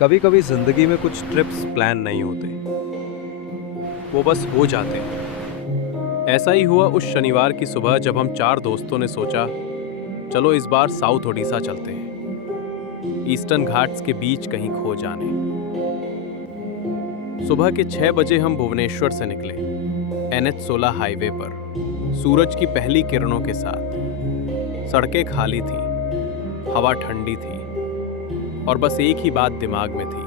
कभी कभी जिंदगी में कुछ ट्रिप्स प्लान नहीं होते, वो बस हो जाते हैं। ऐसा ही हुआ उस शनिवार की सुबह जब हम 4 दोस्तों ने सोचा चलो इस बार साउथ उड़ीसा चलते हैं, ईस्टर्न घाट्स के बीच कहीं खो जाने। सुबह के 6 बजे हम भुवनेश्वर से निकले, NH 16 हाईवे पर, सूरज की पहली किरणों के साथ। सड़कें खाली थीं, हवा ठंडी थी और बस एक ही बात दिमाग में थी,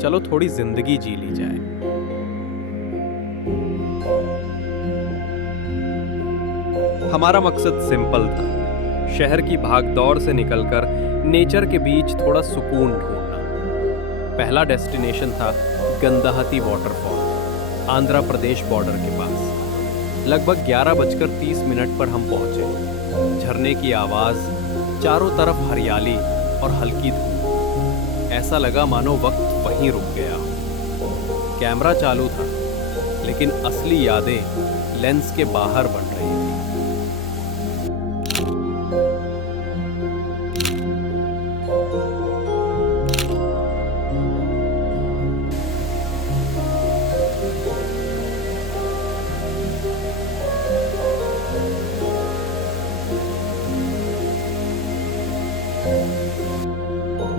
चलो थोड़ी जिंदगी जी ली जाए। हमारा मकसद सिंपल था, शहर की भागदौड़ से निकलकर नेचर के बीच थोड़ा सुकून ढूंढना। पहला डेस्टिनेशन था गंदाहती वाटरफॉल, आंध्र प्रदेश बॉर्डर के पास। लगभग 11:30 पर हम पहुंचे। झरने की आवाज, चारों तरफ हरियाली और हल्की धूप। ऐसा लगा मानो वक्त वहीं रुक गया। कैमरा चालू था, लेकिन असली यादें लेंस के बाहर बन रही थी।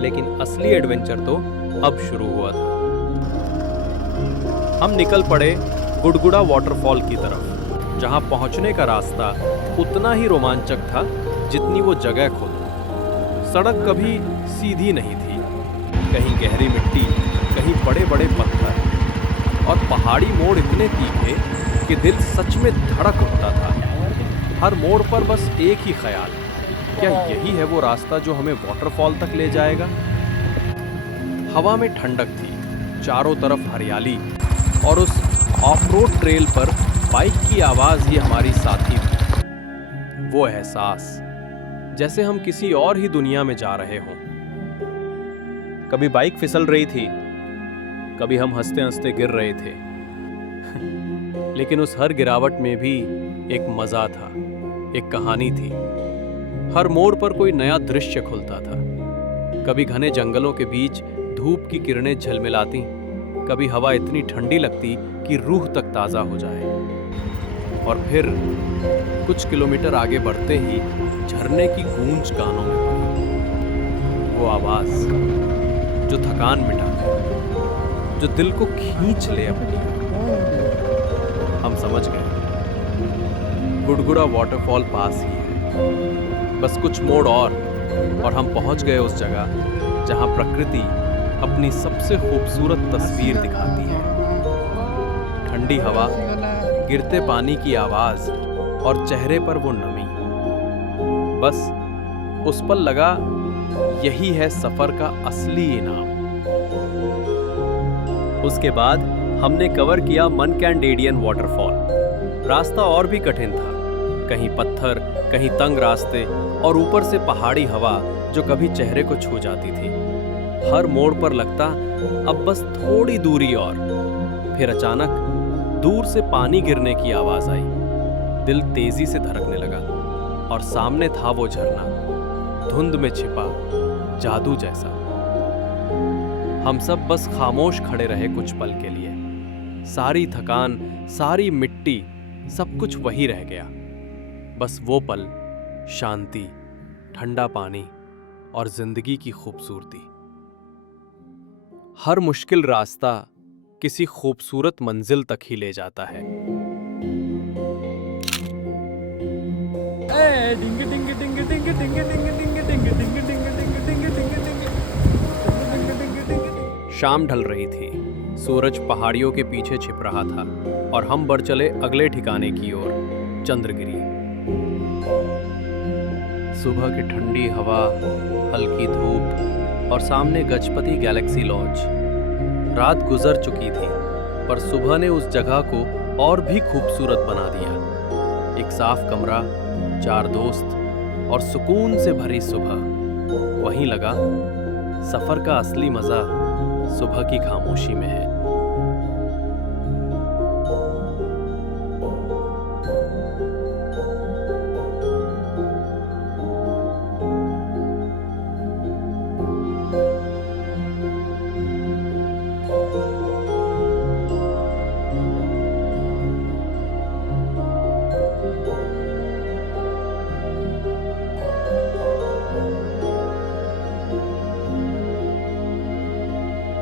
लेकिन असली एडवेंचर तो अब शुरू हुआ था। हम निकल पड़े गुडगुडा वाटरफॉल की तरफ, जहां पहुंचने का रास्ता उतना ही रोमांचक था जितनी वो जगह खुद। सड़क कभी सीधी नहीं थी, कहीं गहरी मिट्टी, कहीं बड़े बड़े पत्थर, और पहाड़ी मोड़ इतने तीखे कि दिल सच में धड़क उठता था। हर मोड़ पर बस एक ही ख्याल, क्या यही है वो रास्ता जो हमें वाटरफॉल तक ले जाएगा? हवा में ठंडक थी, चारों तरफ हरियाली, और उस ऑफ-रोड ट्रेल पर बाइक की आवाज ही हमारी साथी थी। वो एहसास जैसे हम किसी और ही दुनिया में जा रहे हों। कभी बाइक फिसल रही थी, कभी हम हंसते हंसते गिर रहे थे लेकिन उस हर गिरावट में भी एक मजा था, एक कहानी थी। हर मोड़ पर कोई नया दृश्य खुलता था। कभी घने जंगलों के बीच धूप की किरणें झलमिलाती, कभी हवा इतनी ठंडी लगती कि रूह तक ताजा हो जाए, और फिर कुछ किलोमीटर आगे बढ़ते ही झरने की गूंज कानों में पड़ी। वो आवाज जो थकान मिटा दे, जो दिल को खींच ले अपनी ओर। हम समझ गए, गुडगुडा वाटरफॉल पास ही है, बस कुछ मोड़ और हम पहुंच गए उस जगह जहां प्रकृति अपनी सबसे खूबसूरत तस्वीर दिखाती है। ठंडी हवा, गिरते पानी की आवाज और चेहरे पर वो नमी। बस उस पल लगा, यही है सफर का असली इनाम। उसके बाद हमने कवर किया मनकैंडेडियन वाटरफॉल। रास्ता और भी कठिन था, कहीं पत्थर, कहीं तंग रास्ते, और ऊपर से पहाड़ी हवा जो कभी चेहरे को छू जाती थी। हर मोड़ पर लगता अब बस थोड़ी दूरी और। फिर अचानक दूर से पानी गिरने की आवाज आई। दिल तेजी से धड़कने लगा, और सामने था वो झरना, धुंध में छिपा, जादू जैसा। हम सब बस खामोश खड़े रहे कुछ पल के लिए। सारी थकान, सारी मिट्टी, सब कुछ वही रह गया। बस वो पल, शांति, ठंडा पानी और जिंदगी की खूबसूरती। हर मुश्किल रास्ता किसी खूबसूरत मंजिल तक ही ले जाता है। शाम ढल रही थी, सूरज पहाड़ियों के पीछे छिप रहा था, और हम बढ़ चले अगले ठिकाने की ओर, चंद्रगिरी। सुबह की ठंडी हवा, हल्की धूप, और सामने गजपति गैलेक्सी लॉज। रात गुजर चुकी थी, पर सुबह ने उस जगह को और भी खूबसूरत बना दिया। एक साफ कमरा, 4 दोस्त और सुकून से भरी सुबह। वहीं लगा, सफर का असली मजा सुबह की खामोशी में है।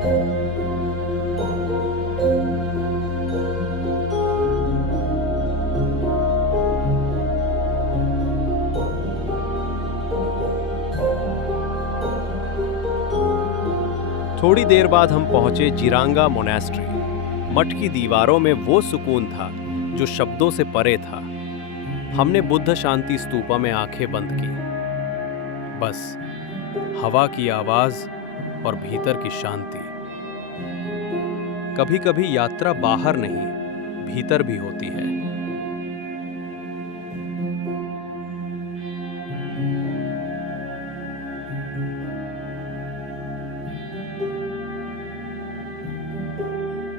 थोड़ी देर बाद हम पहुंचे जिरांगा मोनेस्ट्री। मठ की दीवारों में वो सुकून था जो शब्दों से परे था। हमने बुद्ध शांति स्तूपा में आंखें बंद की। बस हवा की आवाज और भीतर की शांति। कभी कभी यात्रा बाहर नहीं, भीतर भी होती है।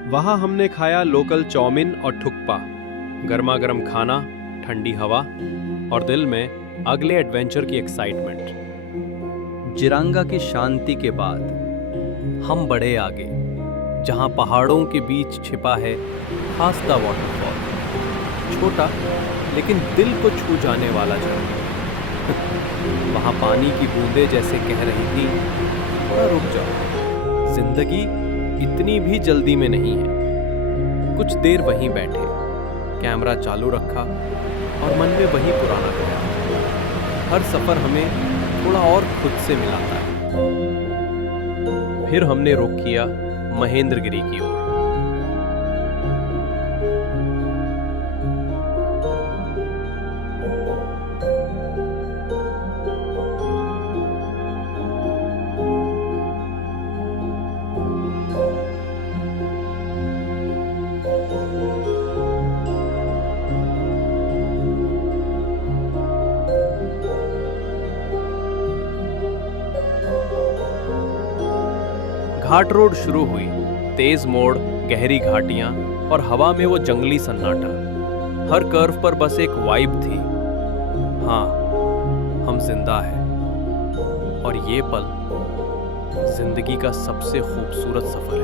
वहां हमने खाया लोकल चाउमीन और ठुक्पा। गर्मा गर्म खाना, ठंडी हवा और दिल में अगले एडवेंचर की एक्साइटमेंट। जिरांगा की शांति के बाद हम बढ़े आगे, जहां पहाड़ों के बीच छिपा है खास्ता वाटरफॉल। छोटा लेकिन दिल को छू जाने वाला झरना। वहां पानी की बूंदें जैसे कह रही थी, थोड़ा रुक जाओ, जिंदगी इतनी भी जल्दी में नहीं है। कुछ देर वहीं बैठे, कैमरा चालू रखा और मन में वही पुराना ख्याल। हर सफर हमें थोड़ा और खुद से मिलाता है। फिर हमने रुख किया महेंद्रगिरी की ओर। घाट रोड शुरू हुई। तेज मोड़, गहरी घाटियां और हवा में वो जंगली सन्नाटा। हर कर्व पर बस एक वाइब थी। हाँ, हम जिंदा हैं और ये पल जिंदगी का सबसे खूबसूरत सफर है।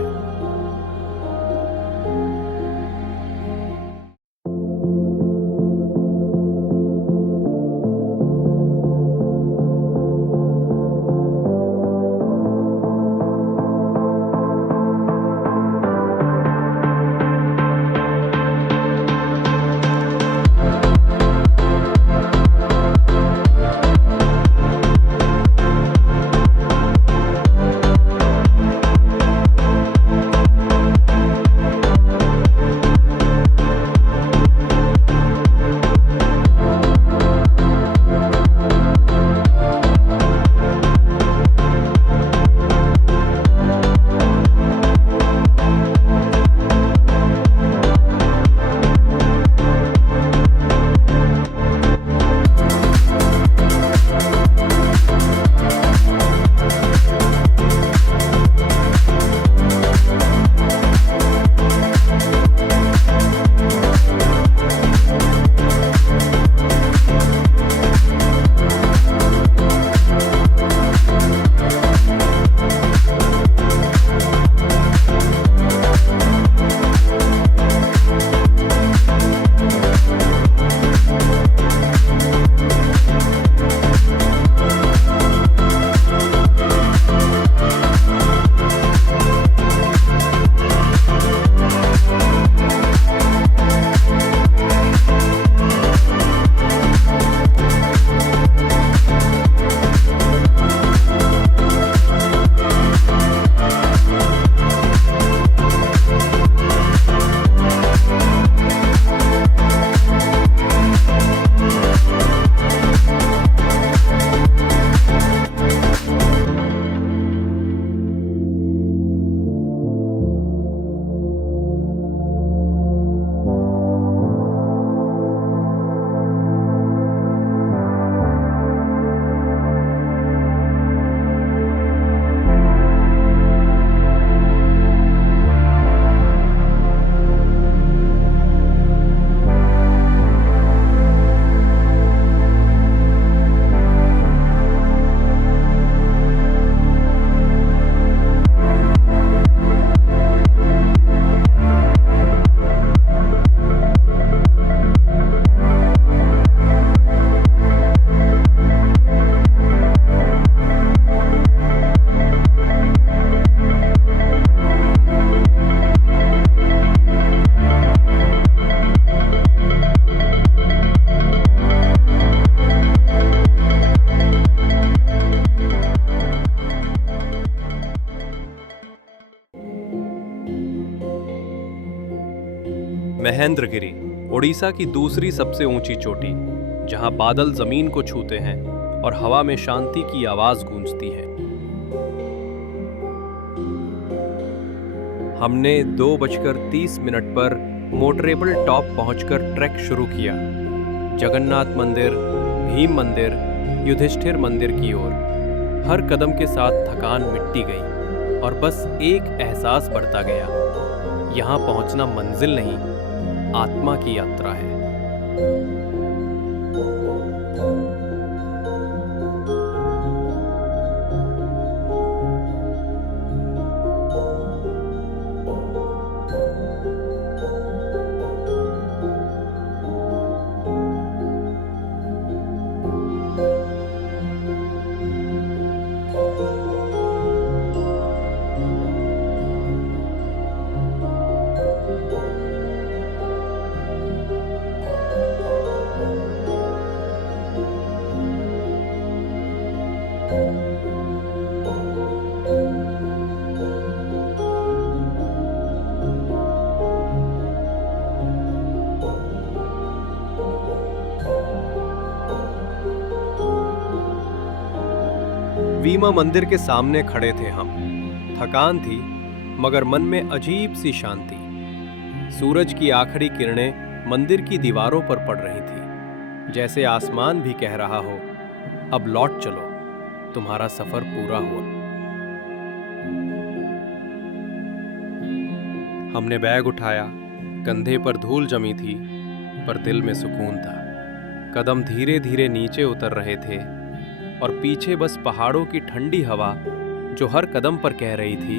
महेंद्रगिरी, ओडिशा की दूसरी सबसे ऊंची चोटी, जहां बादल जमीन को छूते हैं और हवा में शांति की आवाज गूंजती है। हमने 2:30 पर मोटरेबल टॉप पहुंचकर ट्रैक शुरू किया, जगन्नाथ मंदिर, भीम मंदिर, युधिष्ठिर मंदिर की ओर। हर कदम के साथ थकान मिटती गई और बस एक एहसास बढ़ता गया, यहाँ पहुंचना मंजिल नहीं, आत्मा की यात्रा है। वीमा मंदिर के सामने खड़े थे हम। थकान थी, मगर मन में अजीब सी शांति। सूरज की आखिरी किरणें मंदिर की दीवारों पर पड़ रही थी, जैसे आसमान भी कह रहा हो, अब लौट चलो, तुम्हारा सफर पूरा हुआ। हमने बैग उठाया, कंधे पर धूल जमी थी, पर दिल में सुकून था। कदम धीरे धीरे नीचे उतर रहे थे और पीछे बस पहाड़ों की ठंडी हवा, जो हर कदम पर कह रही थी,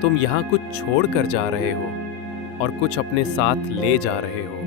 तुम यहाँ कुछ छोड़ कर जा रहे हो और कुछ अपने साथ ले जा रहे हो।